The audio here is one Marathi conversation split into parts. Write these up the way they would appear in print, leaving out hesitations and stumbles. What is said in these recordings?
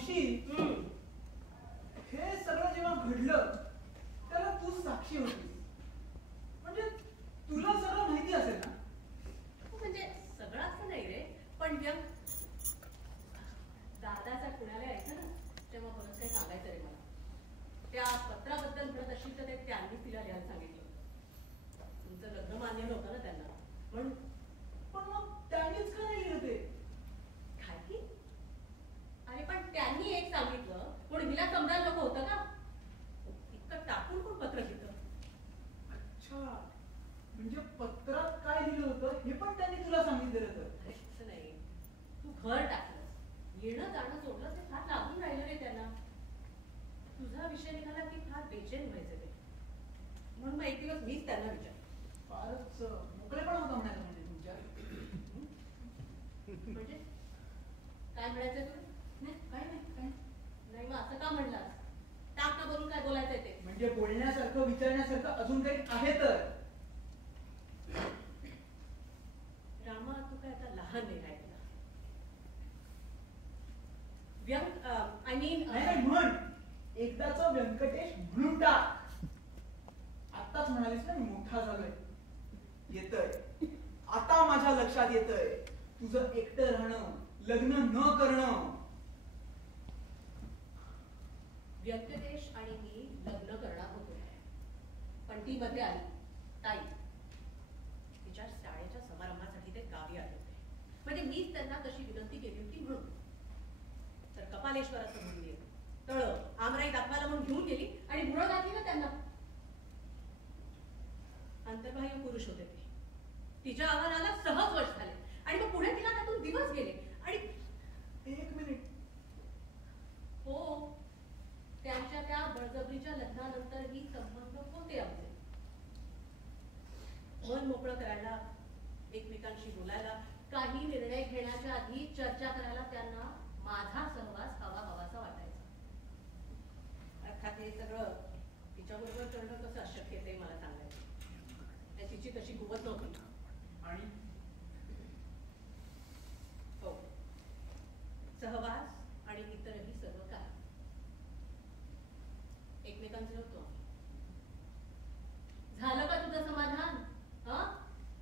मावशी, हे सगळं जेव्हा घडलं त्याला तू साक्षी होतीस, म्हणजे तुला सगळं माहिती असेल ना? म्हणजे सगळं असं नाही रे, पण दादाचा पुण्याला यायचं ना तेव्हा बरंच काही सांगायचं रे मला. त्या पत्राबद्दल म्हणत असेल तर ते त्यांनीच तिला लिहायला सांगितलं. तुमचं लग्न मान्य नव्हतं ना त्यांना, म्हणून. पण मग त्यांनीच का नाही लिहिलं ते? काय की? अरे पण त्यांनी एक सांगितलं म्हणून हिला समजायला नको होतं का? इतकं टाकून कोण पत्र घेतं? अच्छा, म्हणजे पत्रात काय लिहिलं होतं हे पण त्यांनी तुला सांगितलेलं होतं? असं नाही, तू घर टाकलंस, येणं जाणं सोडलं ते फार लागून राहिलं रे त्यांना. तुझा विषय निघाला की फार बेचैन व्हायचं ते, म्हणून मग एक दिवस मीच त्यांना विचारलं. फारच मोकळेपणा होता म्हणायचं म्हणजे तुमच्या. म्हणजे काय म्हणायचंय तुला? नाही काय नाही काय नाही, मग असं का म्हणलास? टाक ना बोलून काय बोलायचंय ते. म्हणजे बोलण्यासारखं विचारण्यासारखं अजून काही आहे तर? रामा, तू काय आता लहान नाही राहिला. आय मीन नाही म्हण, एकदाच व्यंकटेश म्हणून टाक. आताच म्हणालीस ना मी मोठा झालोय. येतय आता माझ्या लक्षात येतय तुझं एकटं राहणं, लग्न न करणं. व्यंकटेश आणि मी लग्न करणार होतो, पण ती मध्ये आली ताई. तिच्या शाळेच्या समारंभासाठी ते गावी आले होते, म्हणजे मीच त्यांना तशी विनंती केली होती म्हणून. तर कपालेश्वराचं मंदिर, तळ आमराई दाखवायला म्हणून घेऊन गेली आणि मुळं घातली ना त्यांना. अंतर्बाह्य पुरुष होते ते. तिच्या आव्हानाला सहज वश झाले आणि मग पुढे तिला त्यातून दिवस गेले. आणि एक मिनिट, हो, त्यांच्या त्या बळजबरीच्या लग्नानंतरही संबंध होते आमचे. मन मोकळं करायला, एकमेकांशी बोलायला, काही निर्णय घेण्याच्या आधी चर्चा करायला त्यांना माझा सहवास हवा हवासा वाटायचा. अर्थात हे सगळं तिच्याबरोबर करणं कसं अशक्य ते मला सांगायचं. तिची तशी कुवत नव्हती. आणि हो, सहवास आणि इतरही सर्व काय एकमेकांचे होतो. झालं का तुझं समाधान?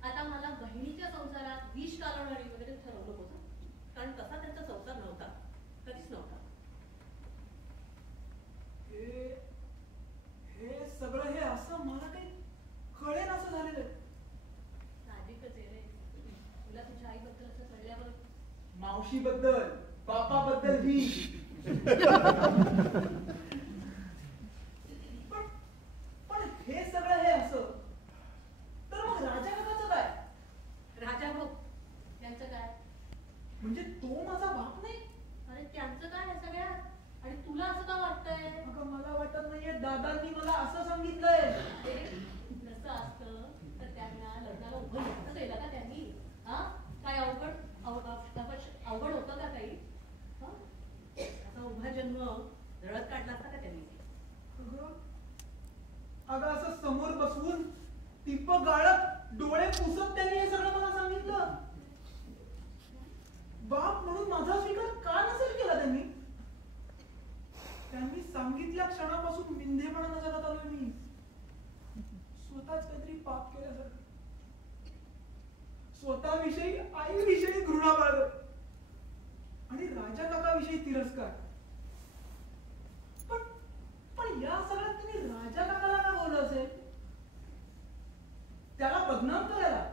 आता मला बहिणीच्या संसारात विष कालवणारी वगैरे ठरवलं होतं, कारण तसा त्यांचा संसार नव्हता, कधीच नव्हता. हे सगळं हे असं मला काही कळेल असं झालेलं. साहजिकच आहे रे, तुला तुझ्या आईबद्दल असं कळल्यावर. मावशीबद्दल, बापाबद्दल ही. पण हे सगळं हे असं तर मग राजा काकाचं काय? राजा भाऊ त्यांचं काय? म्हणजे तो माझा बाप नाही? अरे त्यांचं काय या सगळ्यात? आणि तुला असं का वाटतंय? अगं मला वाटत नाहीये, दादांनी मला असं सांगितलंय. नसं असतं तर त्यांना लग्नाला उभं नसतं केलं का त्यांनी? काय अवघड होतं का काही? असा उभा जन्म रडत काढला असता का त्यांनी? अगं असं समोर बसवून टिप गाळत डोळे पुसत त्यांनी हे सगळं मला सांगितलं. बाप म्हणून माझा स्वीकार का नसेल केला त्यांनी? त्यांनी सांगितल्या क्षणापासून मिंधेपणानं जगत आलोय मी, स्वतःच काहीतरी पाप केल्यासारखं. स्वतःविषयी, आईविषयी घृणा बाळगत आणि राजा काकाविषयी तिरस्कार. पण या सगळ्यात तुम्ही राजा काकाला का बोललं असेल? त्याला बदनाम करायला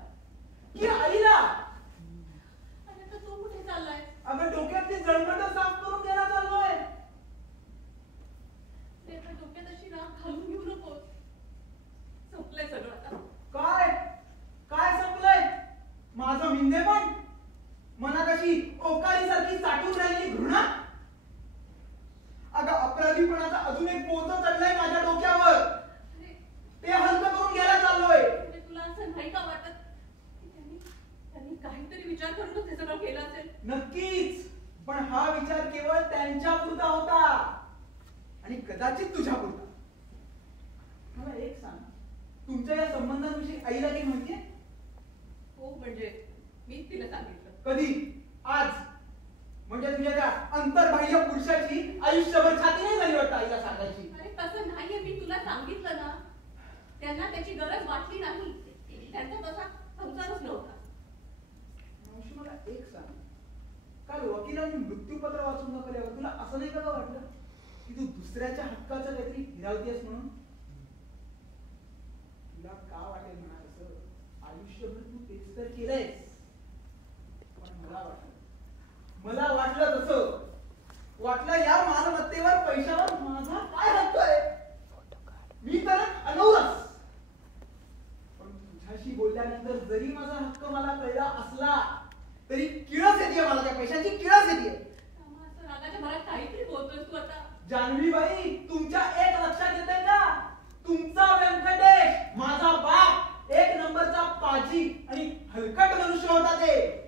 की आईला? अरे तर तू कुठे चाललाय? अगं डोक्यातली जळमट साफ करून द्यायला चाललोय. त्याच्या डोक्यात अशी राख घालून घेऊ नकोस. संपलंय सगळं आता. काय संपलंय? माझं मिंधेपण, मनात अशी ओकारीसारखी साठून राहिलेली घृणा. अगं अपराधीपणाचा अजून एक बोझ चढलाय माझ्या डोक्यावर, ते हलकं करून घ्यायला चाललोय. तुला असं नाही का वाटत की त्यांनी काहीतरी विचार करूनच हे सगळं केलं असेल? नक्कीच, पण हा विचार केवळ त्यांच्या पुरता होता आणि कदाचित तुझ्या पुरता. मला एक सांग, तुमच्या या संबंधांविषयी आईला काही माहितीये? हो, म्हणजे मी तिला सांगितलं. कधी? आज? म्हणजे तुझ्या त्या अंतर्बाह्य पुरुषाची आयुष्यभर छाती नाही झाली वाटतं आईला सांगायची. अरे तसं नाहीये, मी तुला सांगितलं ना, त्यांना त्याची गरज वाटली नाही, त्यांचा तसा संसारच नव्हता. मावशी मला एक सांग, काल वकिलांनी मृत्यूपत्र वाचून दाखवल्यावर तुला असं नाही का वाटलं की तू दुसऱ्याच्या हक्काचं काहीतरी हिरावतेस म्हणून? तुला का वाटेल म्हणा तसं, आयुष्यभर तू तेच तर केलंयस. पण मला वाटलं तसं वाटलं या मालमत्तेवर पैशावर माझा काय हक्क आहे. मी तर अनौरस, पण तुझ्याशी बोलल्यानंतर जरी माझा हक्क मला कळला असला तरी किळस येते मला, त्या पैशांची किळस येते. असं रागाच्या भरात काहीतरी बोलतोस तू आता. जान्हवीबाई, तुमच्या एक लक्षात येतंय का? तुमचा व्यंकटेश माझा बाप एक नंबरचा पाजी आणि हलकट मनुष्य होता ते.